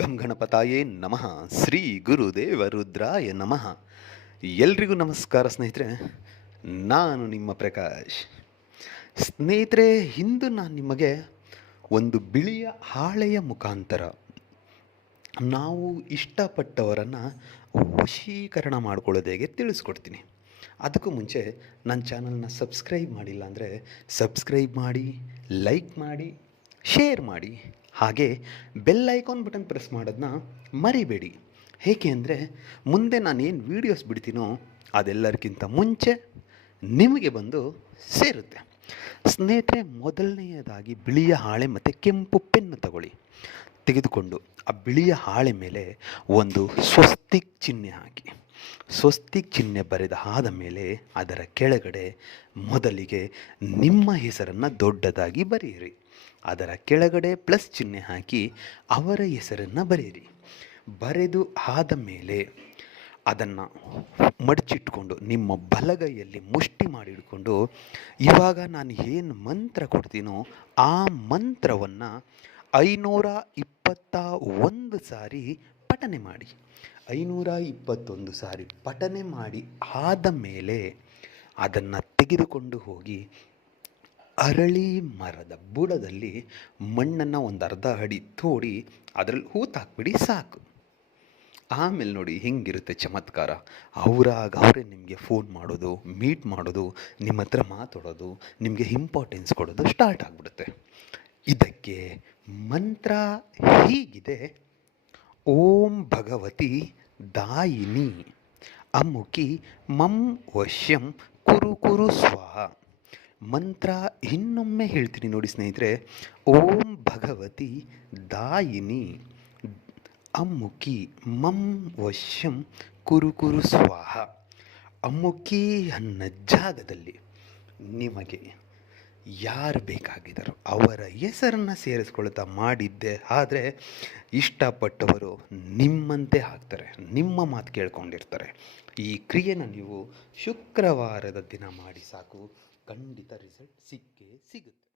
ಗಂ ಗಣಪತಾಯೇ ನಮಃ. ಶ್ರೀ ಗುರುದೇವ ರುದ್ರಾಯ ನಮಃ. ಎಲ್ರಿಗೂ ನಮಸ್ಕಾರ ಸ್ನೇಹಿತರೆ. ನಾನು ನಿಮ್ಮ ಪ್ರಕಾಶ್. ಸ್ನೇಹಿತರೆ, ಇಂದು ನಾನು ನಿಮಗೆ ಒಂದು ಬಿಳಿಯ ಹಾಳೆಯ ಮುಖಾಂತರ ನಾವು ಇಷ್ಟಪಟ್ಟವರನ್ನು ವಶೀಕರಣ ಮಾಡ್ಕೊಳ್ಳೋದು ಹೇಗೆ ತಿಳಿಸ್ಕೊಡ್ತೀನಿ. ಅದಕ್ಕೂ ಮುಂಚೆ ನನ್ನ ಚಾನಲ್ನ ಸಬ್ಸ್ಕ್ರೈಬ್ ಮಾಡಿಲ್ಲ ಅಂದರೆ ಸಬ್ಸ್ಕ್ರೈಬ್ ಮಾಡಿ, ಲೈಕ್ ಮಾಡಿ, ಶೇರ್ ಮಾಡಿ, ಹಾಗೆ ಬೆಲ್ ಐಕಾನ್ ಬಟನ್ ಪ್ರೆಸ್ ಮಾಡೋದನ್ನ ಮರಿಬೇಡಿ. ಏಕೆ ಅಂದರೆ ಮುಂದೆ ನಾನೇನು ವೀಡಿಯೋಸ್ ಬಿಡ್ತೀನೋ ಅದೆಲ್ಲರಿಗಿಂತ ಮುಂಚೆ ನಿಮಗೆ ಬಂದು ಸೇರುತ್ತೆ. ಸ್ನೇಹಿತರೆ, ಮೊದಲನೆಯದಾಗಿ ಬಿಳಿಯ ಹಾಳೆ ಮತ್ತು ಕೆಂಪು ಪೆನ್ನು ತೆಗೆದುಕೊಂಡು ಆ ಬಿಳಿಯ ಹಾಳೆ ಮೇಲೆ ಒಂದು ಸ್ವಸ್ತಿಕ್ ಚಿಹ್ನೆ ಹಾಕಿ. ಸ್ವಸ್ತಿಕ್ ಚಿಹ್ನೆ ಬರೆದಾದ ಮೇಲೆ ಅದರ ಕೆಳಗಡೆ ಮೊದಲಿಗೆ ನಿಮ್ಮ ಹೆಸರನ್ನು ದೊಡ್ಡದಾಗಿ ಬರೆಯಿರಿ. ಅದರ ಕೆಳಗಡೆ ಪ್ಲಸ್ ಚಿಹ್ನೆ ಹಾಕಿ ಅವರ ಹೆಸರನ್ನು ಬರೆಯಿರಿ. ಬರೆದು ಆದ ಮೇಲೆ ಅದನ್ನು ಮಡಚಿಟ್ಕೊಂಡು ನಿಮ್ಮ ಬಲಗೈಯಲ್ಲಿ ಮುಷ್ಟಿ ಮಾಡಿಟ್ಕೊಂಡು ಇವಾಗ ನಾನು ಏನು ಮಂತ್ರ ಕೊಡ್ತೀನೋ ಆ ಮಂತ್ರವನ್ನು 521 ಸಾರಿ ಪಠನೆ ಮಾಡಿ. 521 ಸಾರಿ ಪಠನೆ ಮಾಡಿ ಆದ ಮೇಲೆ ಅದನ್ನು ತೆಗೆದುಕೊಂಡು ಹೋಗಿ ಅರಳಿ ಮರದ ಬುಡದಲ್ಲಿ ಮಣ್ಣನ್ನು ಒಂದು ಅರ್ಧ ಅಡಿ ತೋಡಿ ಅದರಲ್ಲಿ ಹೂತಾಕ್ಬಿಡಿ, ಸಾಕು. ಆಮೇಲೆ ನೋಡಿ ಹೆಂಗಿರುತ್ತೆ ಚಮತ್ಕಾರ. ಅವರೇ ನಿಮಗೆ ಫೋನ್ ಮಾಡೋದು, ಮೀಟ್ ಮಾಡೋದು, ನಿಮ್ಮ ಹತ್ರ ಮಾತಾಡೋದು, ನಿಮಗೆ ಇಂಪಾರ್ಟೆನ್ಸ್ ಕೊಡೋದು ಸ್ಟಾರ್ಟ್ ಆಗಿಬಿಡುತ್ತೆ. ಇದಕ್ಕೆ ಮಂತ್ರ ಹೀಗಿದೆ: ಓಂ ಭಗವತಿ ದಾಯಿನಿ ಅಮುಕಿ ಮಂ ವಶ್ಯಂ ಕುರು ಕುರು ಸ್ವಾಹ. ಮಂತ್ರ ಇನ್ನೊಮ್ಮೆ ಹೇಳ್ತೀನಿ ನೋಡಿ ಸ್ನೇಹಿತರೆ. ಓಂ ಭಗವತಿ ದಾಯಿನಿ ಅಮ್ಮುಕಿ ಮಂ ವಶ್ಯಂ ಕುರು ಕುರು ಸ್ವಾಹ. ಅಮ್ಮುಕಿ ಅನ್ನೋ ಜಾಗದಲ್ಲಿ ನಿಮಗೆ ಯಾರು ಬೇಕಾಗಿದ್ದಾರೋ ಅವರ ಹೆಸರನ್ನು ಸೇರಿಸ್ಕೊಳ್ತಾ ಮಾಡಿದ್ದೆ ಆದರೆ ಇಷ್ಟಪಟ್ಟವರು ನಿಮ್ಮಂತೆ ಆಗ್ತಾರೆ, ನಿಮ್ಮ ಮಾತು ಕೇಳ್ಕೊಂಡಿರ್ತಾರೆ. ಈ ಕ್ರಿಯೆನ ನೀವು ಶುಕ್ರವಾರದ ದಿನ ಮಾಡಿ ಸಾಕು, ಖಂಡಿತ ರಿಸಲ್ಟ್ ಸಿಕ್ಕೇ ಸಿಗುತ್ತೆ.